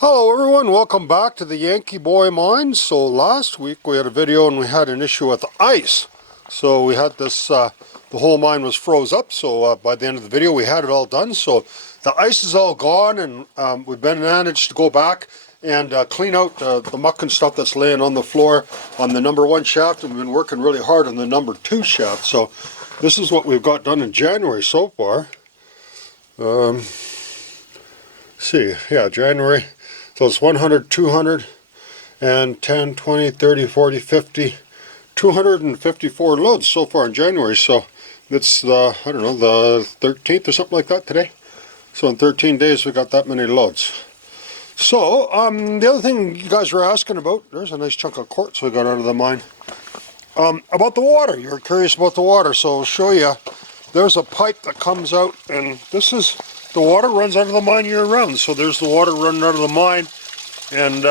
Hello everyone, welcome back to the Yankee Boy Mine. So last week we had a video and we had an issue with ice. So we had this, the whole mine was froze up, so by the end of the video we had it all done. So the ice is all gone, and we've been managed to go back and clean out the muck and stuff that's laying on the floor on the number 1 shaft, and we've been working really hard on the number 2 shaft. So this is what we've got done in January so far. January. So it's 100, 200, and 10, 20, 30, 40, 50, 254 loads so far in January. So it's the, I don't know, the 13th or something like that today. So in 13 days we got that many loads. So the other thing you guys were asking about, there's a nice chunk of quartz we got out of the mine. About the water, you're curious about the water, so I'll show you. There's a pipe that comes out, and this is, the water runs out of the mine year round. So there's the water running out of the mine, and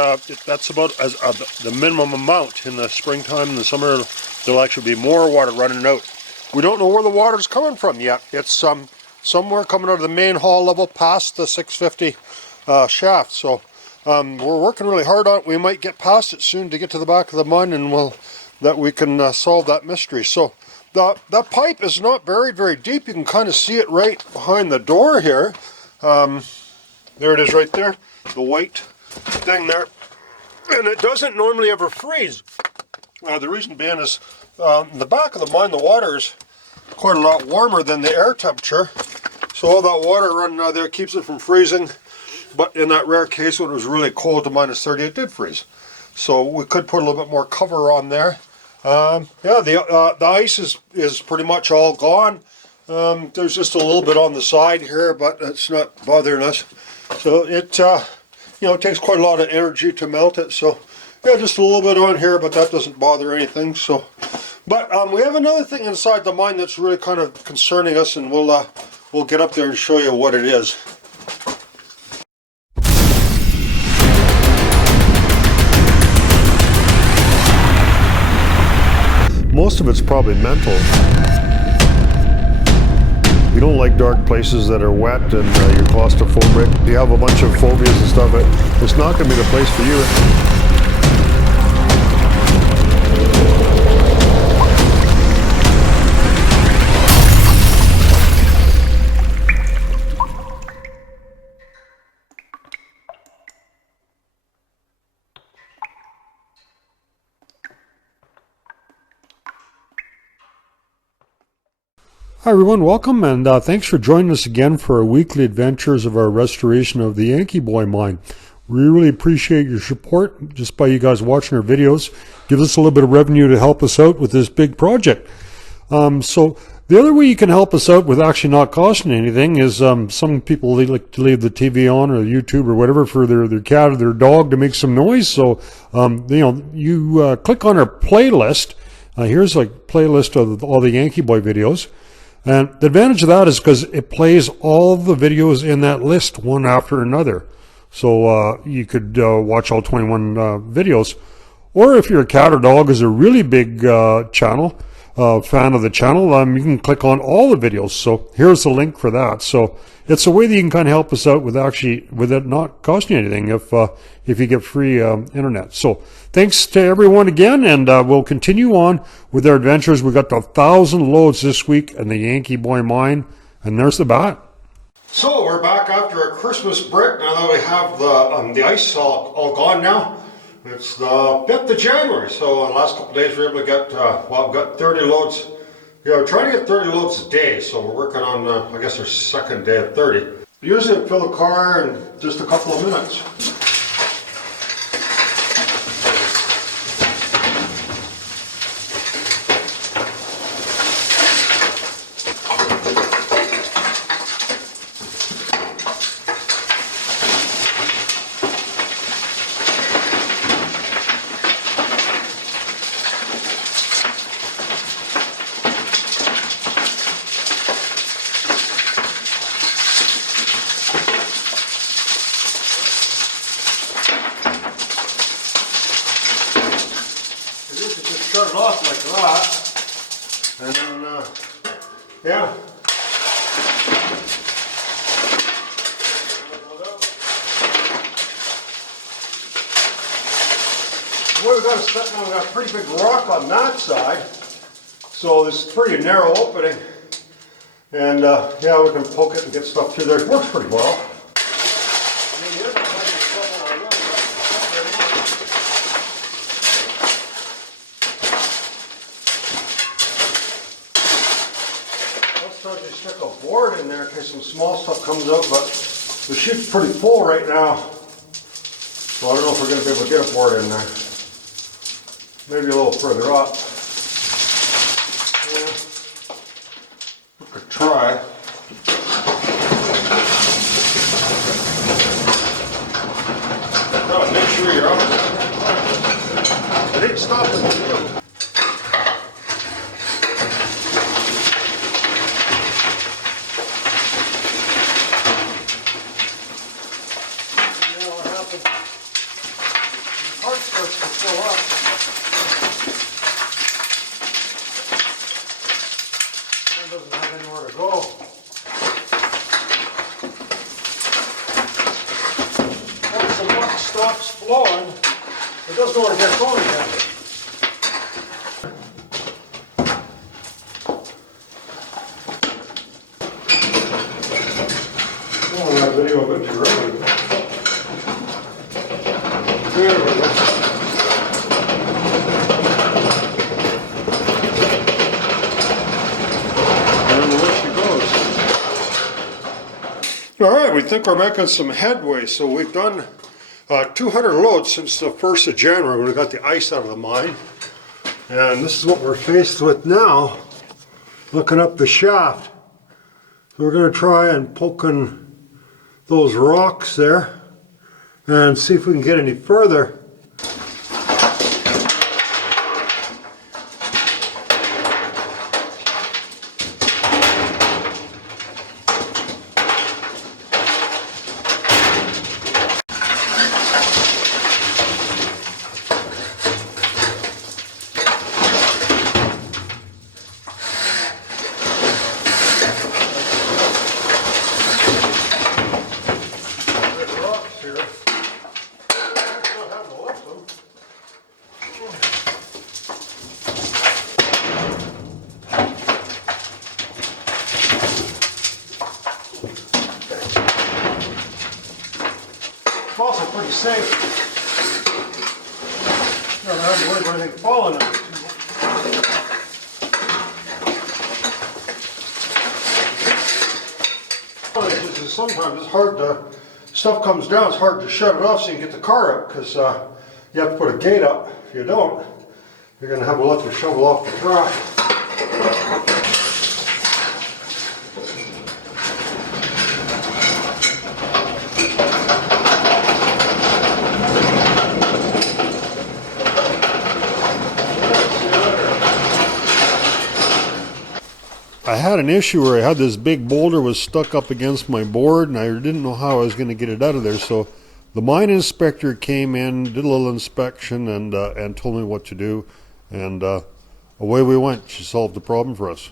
that's about as the minimum amount. In the springtime, in the summer, there'll actually be more water running out. We don't know where the water's coming from yet. It's somewhere coming out of the main hall level past the 650 shaft. So we're working really hard on it. We might get past it soon to get to the back of the mine, and we can solve that mystery. So that pipe is not buried very deep. You can kind of see it right behind the door here. There it is right there, the white thing there. And it doesn't normally ever freeze. The reason being is in the back of the mine, the water is quite a lot warmer than the air temperature. So all that water running out there keeps it from freezing. But in that rare case when it was really cold to -30, it did freeze. So we could put a little bit more cover on there. The ice is pretty much all gone. There's just a little bit on the side here, but it's not bothering us. So it takes quite a lot of energy to melt it. So yeah, just a little bit on here, but that doesn't bother anything. So, but we have another thing inside the mine that's really kind of concerning us, and we'll get up there and show you what it is. Most of it's probably mental. You don't like dark places that are wet and you're claustrophobic. You have a bunch of phobias and stuff. It's not going to be the place for you. Hi everyone, welcome, and thanks for joining us again for our weekly adventures of our restoration of the Yankee Boy Mine. We really appreciate your support just by you guys watching our videos. Gives us a little bit of revenue to help us out with this big project. So the other way you can help us out with actually not costing anything is some people, they like to leave the TV on or YouTube or whatever for their cat or their dog to make some noise. So you click on our playlist. Here's a playlist of all the Yankee Boy videos. And the advantage of that is because it plays all the videos in that list one after another. So you could watch all 21 videos. Or if your cat or dog is a really big channel, fan of the channel, you can click on all the videos. So here's the link for that. So it's a way that you can kind of help us out with it not costing you anything if you get free internet. So thanks to everyone again, and we'll continue on with our adventures. We got 1,000 loads this week in the Yankee Boy Mine, and there's the bat. So we're back after a Christmas break. Now that we have the ice all gone now. It's the 5th of January, so in the last couple of days we were able to get, we've got 30 loads. Yeah, we're trying to get 30 loads a day, so we're working on, I guess, our second day of 30. Usually I fill the car in just a couple of minutes. Start it off like that, and then, yeah. The way we got it set now, we got a pretty big rock on that side. So this is pretty narrow opening. And yeah, we can poke it and get stuff through there. It works pretty well. Sometimes you stick a board in there in case some small stuff comes out, but the chute's pretty full right now. So I don't know if we're going to be able to get a board in there. Maybe a little further up. Yeah. We could try. Oh, make sure you're up. It ain't stopping you. Doesn't have anywhere to go. Once the muck stops flowing, it doesn't know where to get going again. Oh, that video a bit too early. There we go. All right, we think we're making some headway. So we've done 200 loads since the 1st of January when we got the ice out of the mine. And this is what we're faced with now, looking up the shaft. So we're going to try and poke in those rocks there and see if we can get any further. It's also pretty safe. You don't have to worry about anything falling on it. Sometimes it's hard to, stuff comes down, it's hard to shut it off so you can get the car up because you have to put a gate up. If you don't, you're going to have to let the shovel off the track. I had an issue where I had this big boulder was stuck up against my board and I didn't know how I was going to get it out of there. So the mine inspector came in, did a little inspection and told me what to do. And away we went. She solved the problem for us.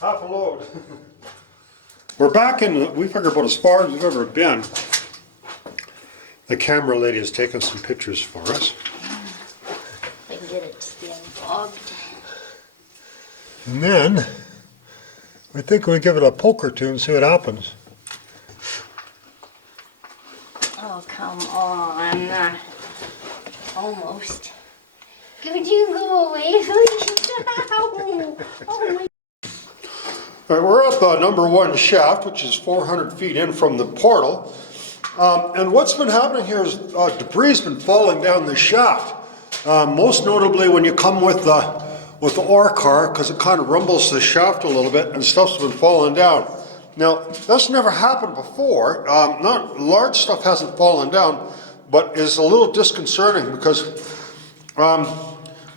Half a load. We're back in, we figure about as far as we've ever been. The camera lady has taken some pictures for us. I can get it to be unbogged. And then, we think we give it a poke or two and see what happens. Oh, come on. Almost. Could you go away, please? Oh my. All right, we're at the number 1 shaft, which is 400 feet in from the portal. And what's been happening here is debris has been falling down the shaft. Most notably when you come with the ore car, because it kind of rumbles the shaft a little bit and stuff's been falling down. Now, that's never happened before. Not large stuff hasn't fallen down, but is a little disconcerting because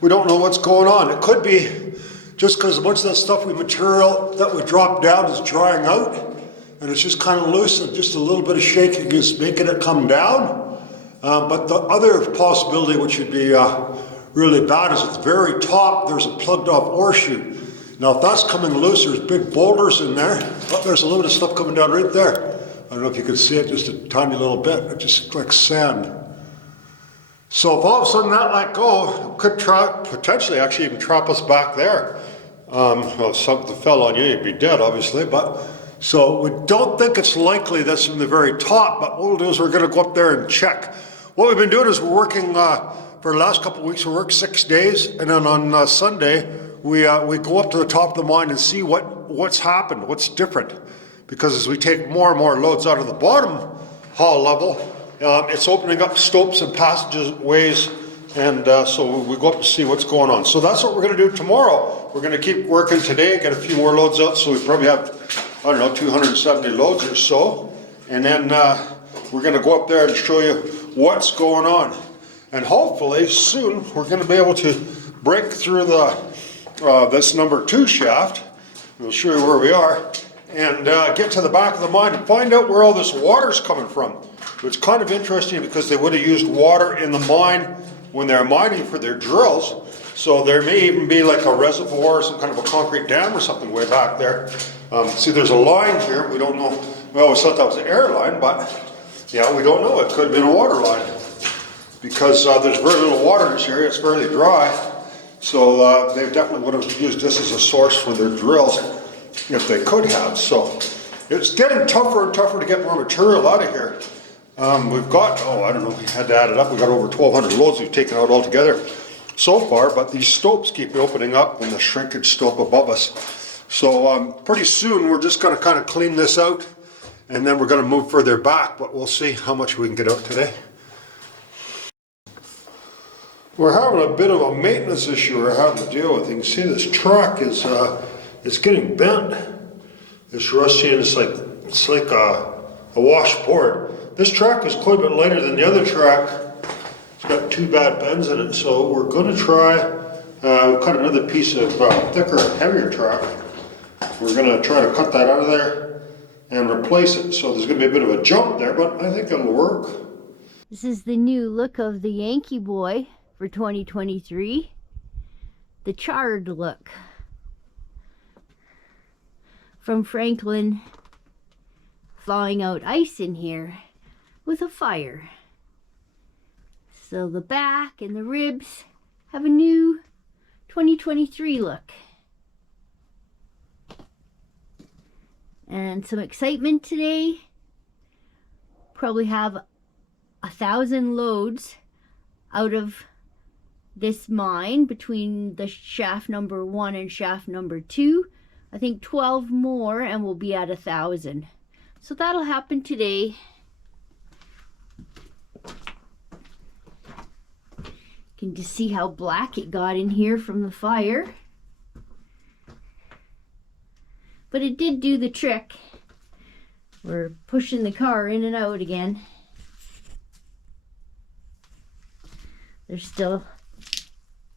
we don't know what's going on. It could be just because a bunch of that stuff material that we dropped down is drying out and it's just kind of loose, and just a little bit of shaking is making it come down. But the other possibility, which would be really bad, is at the very top there's a plugged off ore chute. Now if that's coming loose, there's big boulders in there. Oh, there's a little bit of stuff coming down right there. I don't know if you can see it, just a tiny little bit. It just like sand. So if all of a sudden that let go, it could potentially actually even trap us back there. Well, if something fell on you, you'd be dead, obviously. But so we don't think it's likely that's from the very top. But what we'll do is we're going to go up there and check. What we've been doing is we're working for the last couple of weeks. We work 6 days, and then on Sunday we go up to the top of the mine and see what's happened, what's different. Because as we take more and more loads out of the bottom haul level, it's opening up stopes and passageways, and so we go up to see what's going on. So that's what we're going to do tomorrow. We're going to keep working today, get a few more loads out, so we probably have, I don't know, 270 loads or so. And then we're going to go up there and show you what's going on. And hopefully soon we're going to be able to break through this number 2 shaft. We'll show you where we are, and get to the back of the mine and find out where all this water's coming from. It's kind of interesting because they would have used water in the mine when they're mining for their drills. So there may even be like a reservoir or some kind of a concrete dam or something way back there. See, there's a line here. We don't know. We always thought that was an air line, but yeah, we don't know. It could have been a water line because there's very little water in this area. It's fairly dry. So they definitely would have used this as a source for their drills if they could have. So it's getting tougher and tougher to get more material out of here. We've got, I don't know, we had to add it up, we got over 1,200 loads we've taken out altogether so far, but these stopes keep opening up and the shrinkage stope above us. So pretty soon we're just going to kind of clean this out, and then we're going to move further back, but we'll see how much we can get out today. We're having a bit of a maintenance issue we're having to deal with. You can see this track is it's getting bent. It's rusty, and it's like a washboard. This track is quite a bit lighter than the other track. It's got 2 bad bends in it, so we're going to try cut another piece of thicker, heavier track. We're going to try to cut that out of there and replace it. So there's going to be a bit of a jump there, but I think it'll work. This is the new look of the Yankee Boy for 2023. The charred look. From Franklin thawing out ice in here with a fire. So the back and the ribs have a new 2023 look. And some excitement today. Probably have 1,000 loads out of this mine between the shaft number 1 and shaft number 2. I think 12 more and we'll be at 1,000. So that'll happen today. You can just see how black it got in here from the fire. But it did do the trick. We're pushing the car in and out again. There's still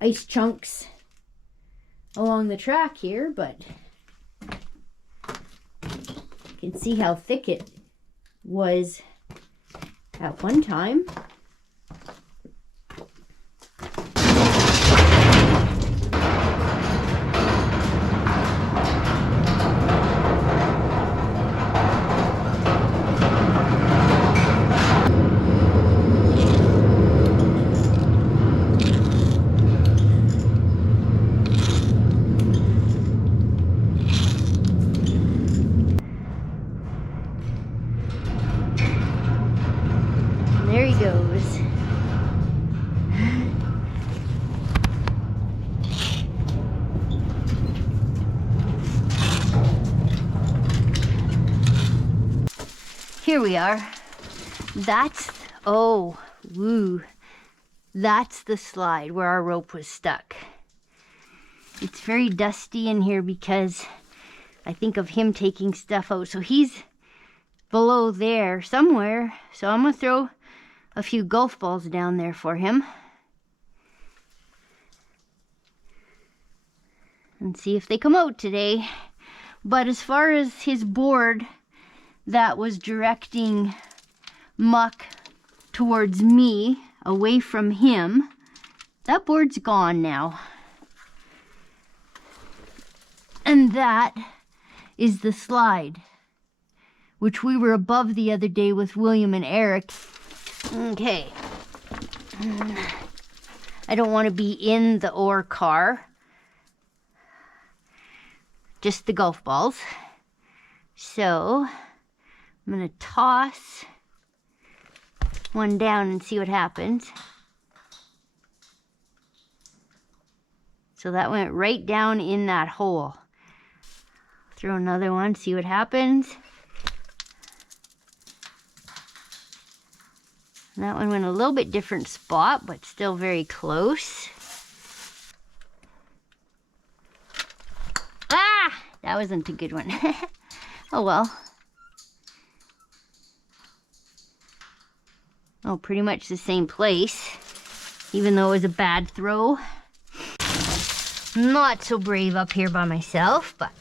ice chunks along the track here, but you can see how thick it was at one time. There he goes. Here we are. That's the slide where our rope was stuck. It's very dusty in here because I think of him taking stuff out. So he's below there somewhere. So I'm gonna throw a few golf balls down there for him and see if they come out today. But as far as his board that was directing muck towards me, away from him. That board's gone now. And that is the slide, which we were above the other day with William and Eric. Okay. I don't want to be in the ore car. Just the golf balls. So I'm going to toss one down and see what happens. So that went right down in that hole. Throw another one, see what happens. And that one went a little bit different spot, but still very close. Ah! That wasn't a good one. Oh well. Oh, pretty much the same place, even though it was a bad throw. Not so brave up here by myself, but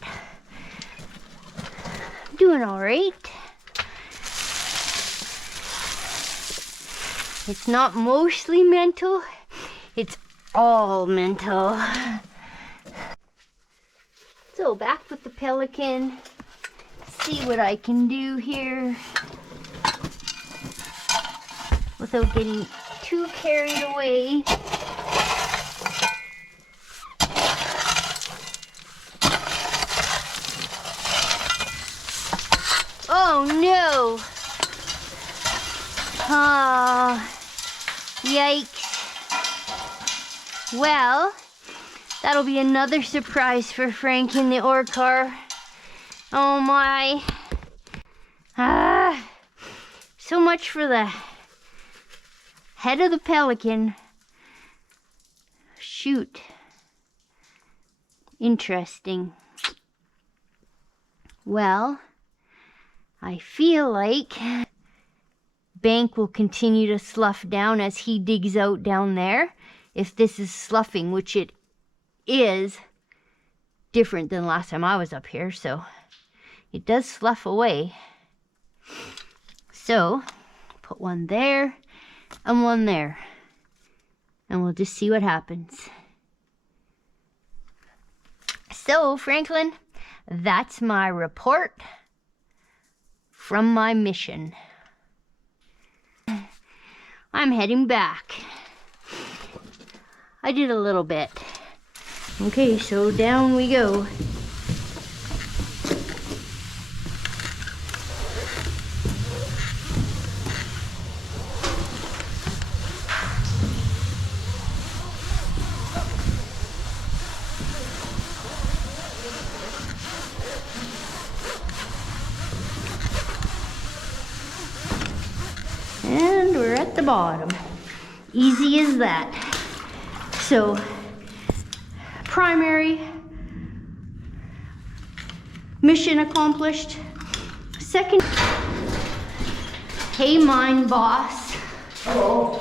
I'm doing all right. It's not mostly mental, it's all mental. So back with the pelican, see what I can do here without getting too carried away. Oh no! Ah, yikes. Well, that'll be another surprise for Frank in the ore car. Oh my. Ah, so much for the head of the pelican. Shoot. Interesting. Well, I feel like bank will continue to slough down as he digs out down there. If this is sloughing, which it is different than last time I was up here, so it does slough away. So put one there and one there, and we'll just see what happens. So Franklin, that's my report from my mission. I'm heading back. I did a little bit. Okay, so down we go. And we're at the bottom. Easy as that. So, primary mission accomplished. Second, hey mine boss. Hello.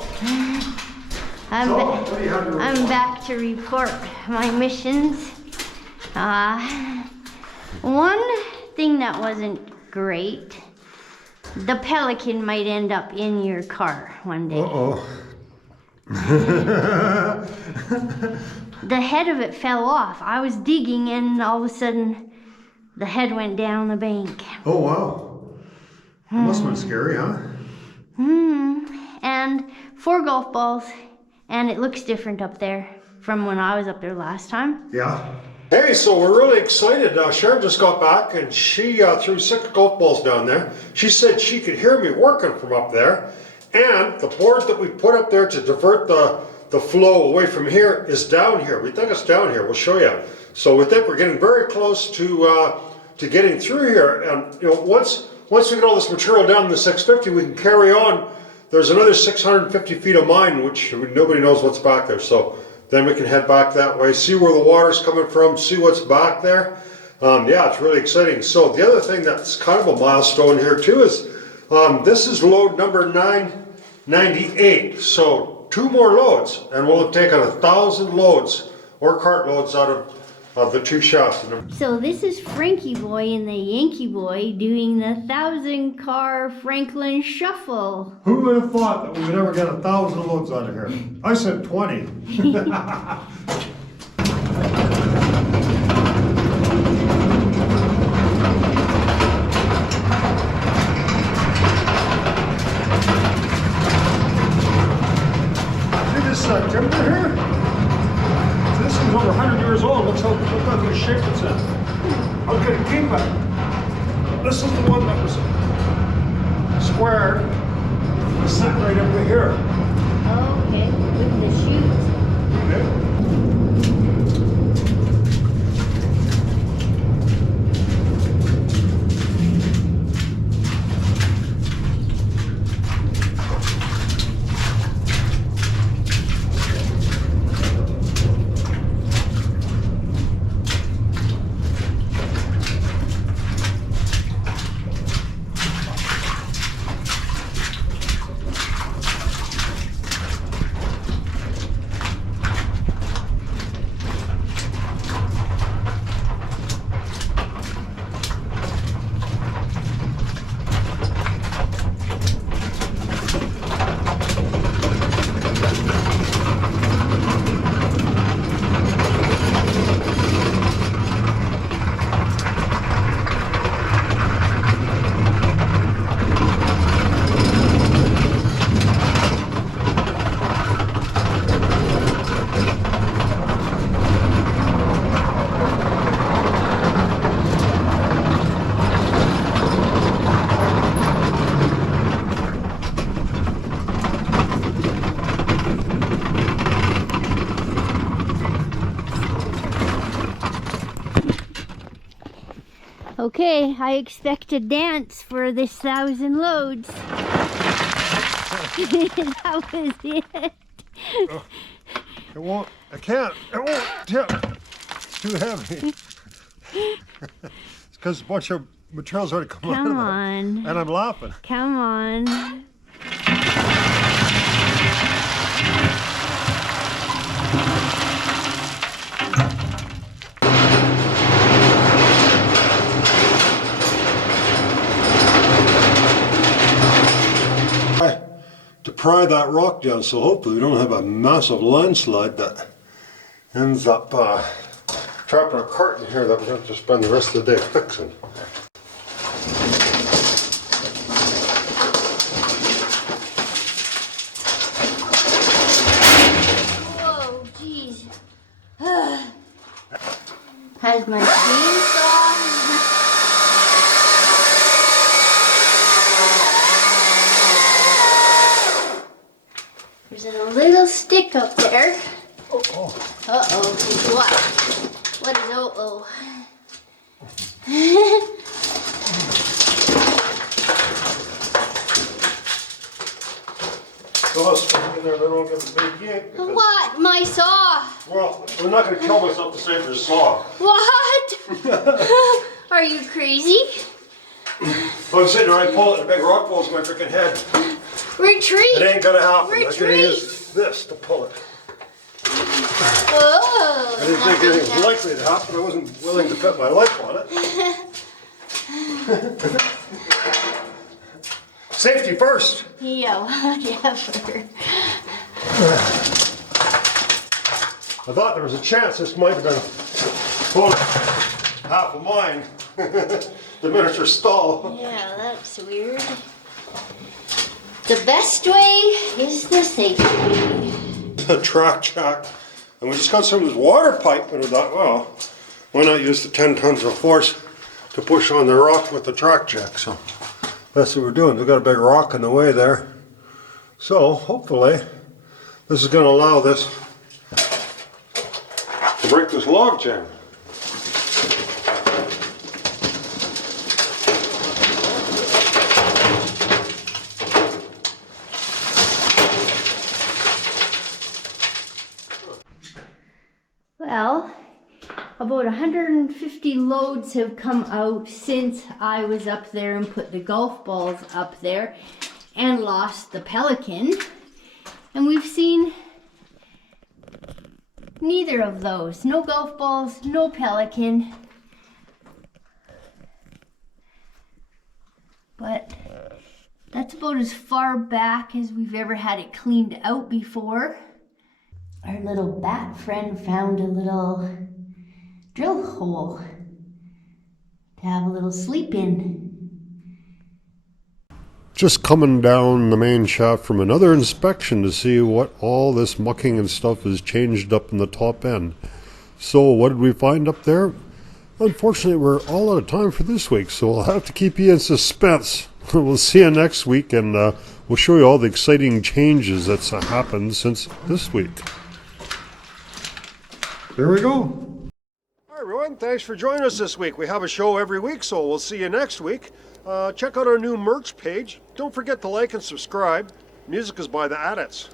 I'm back to report my missions. One thing that wasn't great, the pelican might end up in your car one day. Uh-oh. The head of it fell off. I was digging and all of a sudden the head went down the bank. Oh, wow. That must have been scary, huh? And 4 golf balls, and it looks different up there from when I was up there last time. Yeah. Hey, so we're really excited. Sharon just got back and she threw 6 golf balls down there. She said she could hear me working from up there. And the board that we put up there to divert the flow away from here is down here. We think it's down here. We'll show you. So we think we're getting very close to getting through here. And you know, once we get all this material down in the 650, we can carry on. There's another 650 feet of mine, which nobody knows what's back there. So then we can head back that way, see where the water's coming from, see what's back there. Yeah, it's really exciting. So the other thing that's kind of a milestone here too is this is load number 998. So 2 more loads and we'll have taken 1,000 loads or cart loads out of of the two shafts. So this is Frankie Boy and the Yankee Boy doing the 1,000-car Franklin Shuffle. Who would have thought that we would ever get 1,000 loads out of here? I said 20. See this timber here? This is over 100 years old. Look how good shape it's in. How could it keep it? This is the one that was squared. It's sitting right over here. Okay, with the chutes. Okay. Okay, I expect a dance for this 1,000 loads. That was it. It won't, I can't, it won't tip. It's too heavy. It's because a bunch of material's already come out of Come there. on. And I'm laughing. Come on. To pry that rock down, so hopefully we don't have a massive landslide that ends up trapping a cart in here that we're going to have to spend the rest of the day fixing. Whoa, jeez. Has my chainsaw. There's a little stick up there. Uh-oh, what? What is uh-oh? So let's put in there, they don't get the big yank. Because, What? My saw! well, I'm not going to kill myself to save your saw. What? Are you crazy? I'm sitting there, I pull it, and a big rock falls in my freaking head. Retreat! It ain't going to happen. I'm going to Retreat. use this to pull it. Oh! I didn't think anything was likely to happen. I wasn't willing to put my life on it. Safety first. Yeah, yeah, sure. I thought there was a chance this might have been half of mine. The miniature stall. Yeah, that's weird. The best way is the safe way. A track jack. And we just got some of this water pipe and I thought, well, why not use the 10 tons of force to push on the rock with the track jack? So that's what we're doing. We've got a big rock in the way there. So hopefully this is going to allow this to break this log jam. Well, about 150 loads have come out since I was up there and put the golf balls up there and lost the Pelican. And we've seen Neither of those. No golf balls, no pelican. But that's about as far back as we've ever had it cleaned out before. Our little bat friend found a little drill hole to have a little sleep in. Just coming down the main shaft from another inspection to see what all this mucking and stuff has changed up in the top end. So what did we find up there? Unfortunately, we're all out of time for this week, so we'll have to keep you in suspense. We'll see you next week, and we'll show you all the exciting changes that's happened since this week. There we go. Hi everyone, thanks for joining us this week. We have a show every week, so we'll see you next week. Check out our new merch page. Don't forget to like and subscribe. Music is by the Adits.